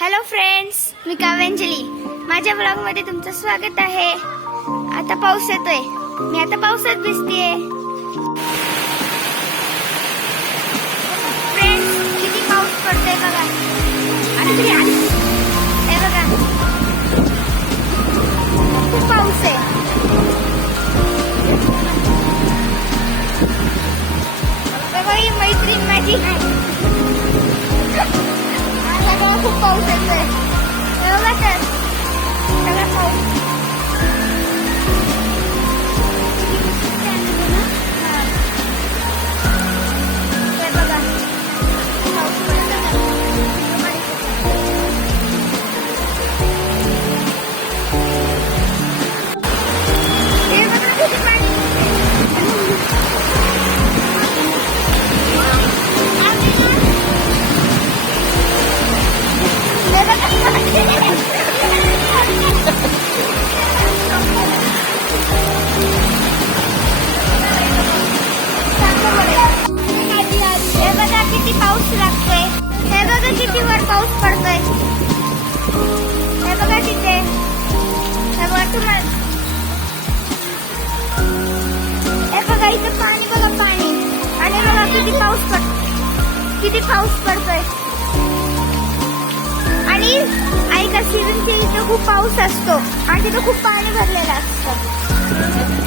Hello friends, मी काव्यांजली. माझ्या ब्लॉगमध्ये तुमचं स्वागत आहे. आता पाऊस येतोय, मी आता पावसात भिजतेय. फ्रेंड्स, किती पाऊस पडतोय बघा. हे बघा, खूप पाऊस आहे. बघा, ही मैत्रीण माझी. खूप पाऊस येतोय. बघा तर, सगळा पाऊस. हे बघा, पाऊस पडतो. हे बघा, किती पाणी. हे बघा किती पाऊस लागतोय. हे बघा किती वर पाऊस पडतोय. हे बघा तिथे. हे बघा तुम्हाला. हे बघा इथे पाणी, बघा पाणी. आणि बघा किती पाऊस पडतोय. आणि ऐका, सीझनच्या इथे खूप पाऊस असतो आणि तिथे खूप पाणी भरलेलं असतं.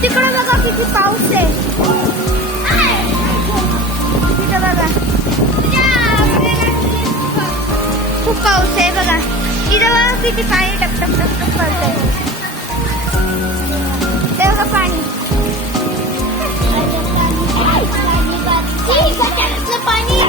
तिकडे बघा किती पाऊस आहे. तिथे बघा खूप पाऊस आहे. बघा तिथे बघा किती पाणी टपटप टपटप पडतंय. ते बघा पाणी. पाणी